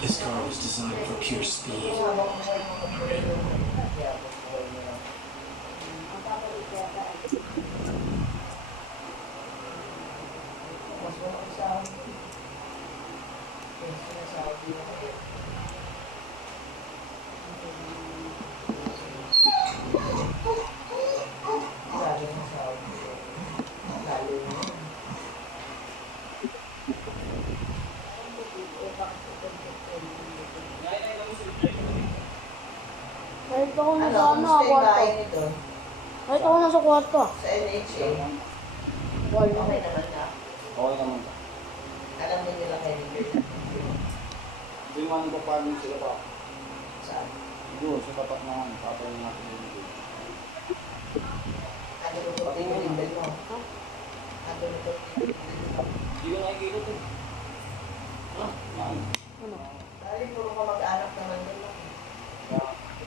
This car was designed for pure speed. Kahit ako nasa kwarto. Kahit ako nasa kwarto. Sa NHA, Wala. okay naman na. Okay naman. Alam din nila kayo ni Bert. Hindi man ko pa sila pa. Saan? Doon, sa tapat naman. Tapos natin yung video. Ano ito pati yung libel mo? Ano ito? Hindi ko nakikita ito. Ano? Dahil puro ka mag-anak naman din.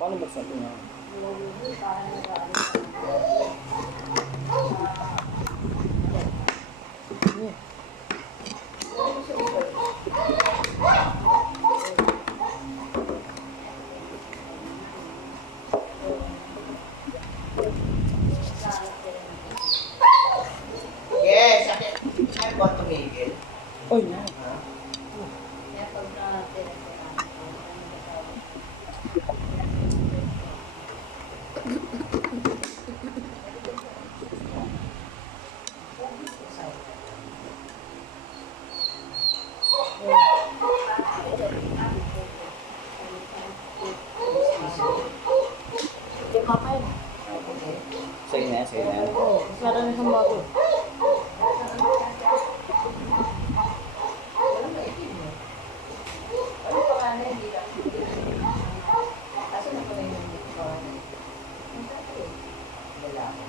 Paano ba sabi niya? Yes! Ay, ba tumigil? Oy, na. Ha? Hindi pa pa yun. Sige na, sige na. Oo, meron na isang bago. Walang maitim mo. Ano pa ka na, hindi lang. Kasi na pala yung dito. Ang dati. Wala ako.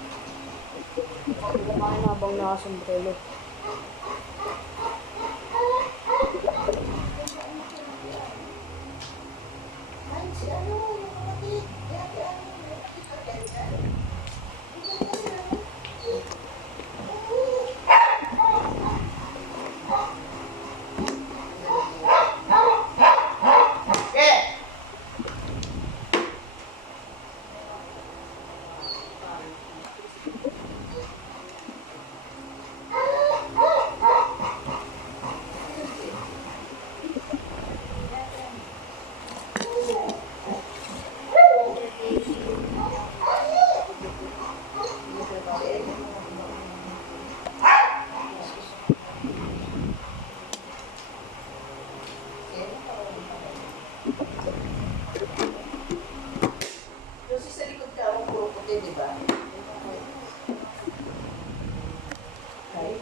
Kumakain habang nakasombrelo. Ay, si ano, yung kapatid. Dati ano, yung kapatid. Eh! Kasi sa likod ka ako puro puti, di ba? Ay.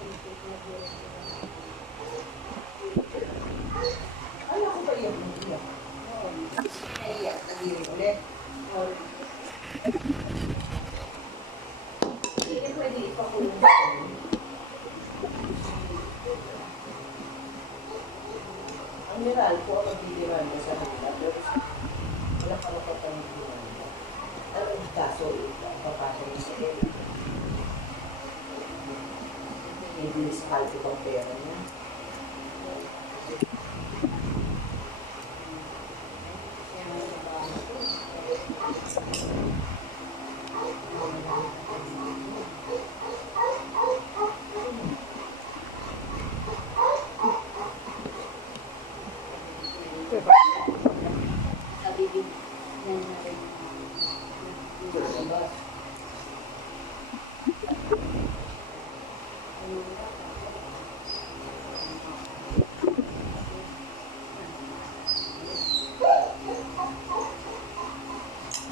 Ay, ako ba yung iyak? Naiyak, nagiri ulit. Hindi pwede ipakulong. Ang mineral po ang magbibiraan mo sa kanila, pero wala ka mapapanigilan mo. Ano yung kaso, papasok yung sa area. Hindi sa kalpo pang pera niya.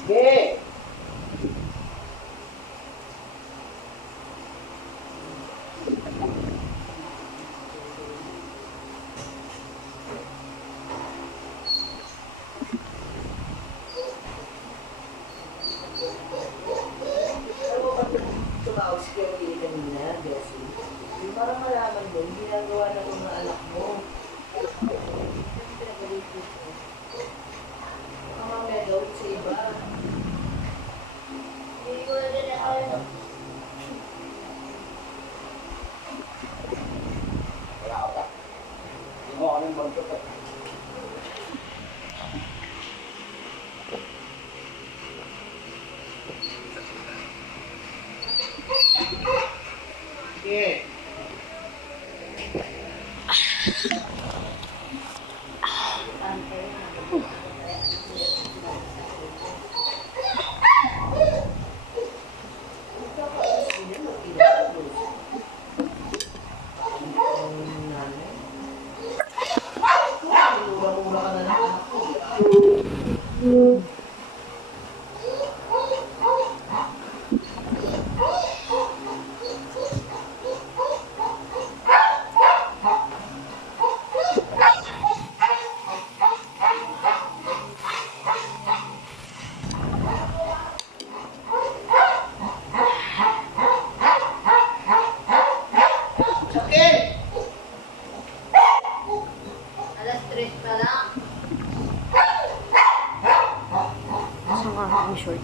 Ge! Tumawag si Kuya Willie kanina, Bessie. Yung para malaman mo, yung ginagawa ng mga anak mo. Baka mamaya gawin sa iba. Hindi ko na din ako. Wala ka pa. Hindi mo kami bangkot eh. Mura-mura ka na lang anak ko. Alas 3 pa lang. Saan ka ang short?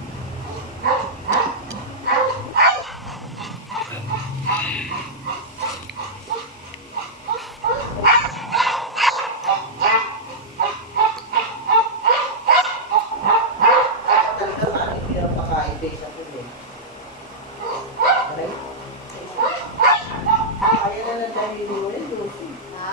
Talaga mami, hirap makain din sa pulo. Aray? Kaya na lang tayo hinuwi, Lucy. Ha?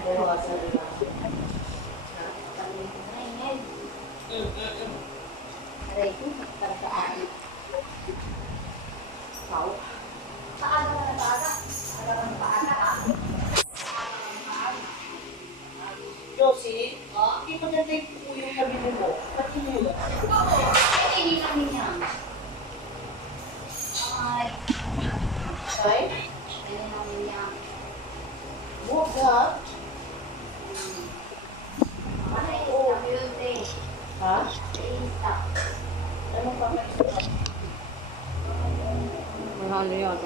Bawasan na lang. Aray ko, talagaan. Pau. Saan ka na paaga? Saan ka na paaga, ha? Josie, hindi maganda yung yung kabili mo. Pati mo yun. Hindi kami niya. Ay, Ay, hindi namin niya. buwag ha? Ay, stop yun, eh. Ha? Stop. Anong pakaisip ka? Ano yan?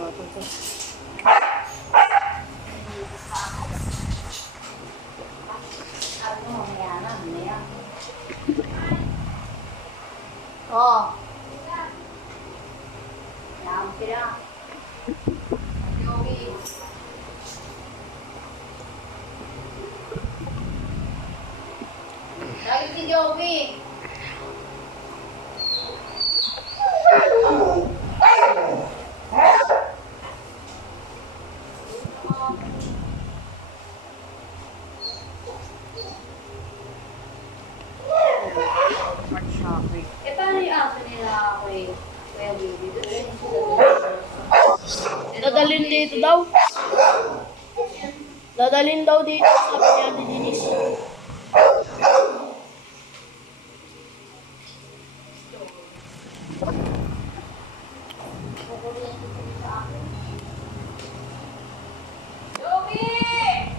Ano, mamaya na, mamaya. Oh. Yan sila. Yogi. Lagi si Joey. Eh, paano yung aso nila, Kuya Baby? Doon din sila. Dadalhin dito daw. Dadalhin daw dito, sabi niya ni Denise. Joey!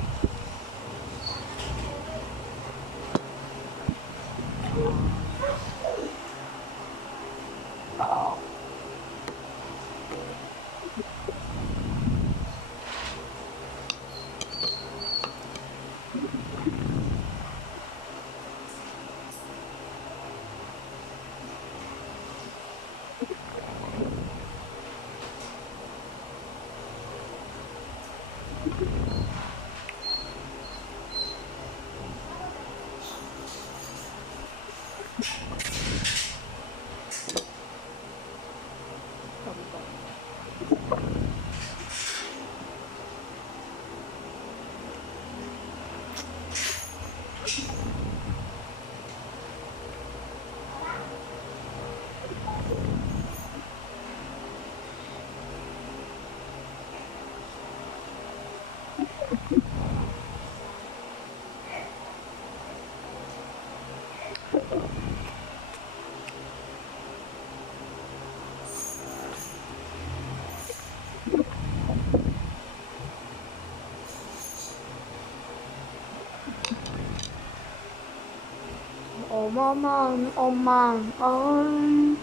Oh man, oh man, oh.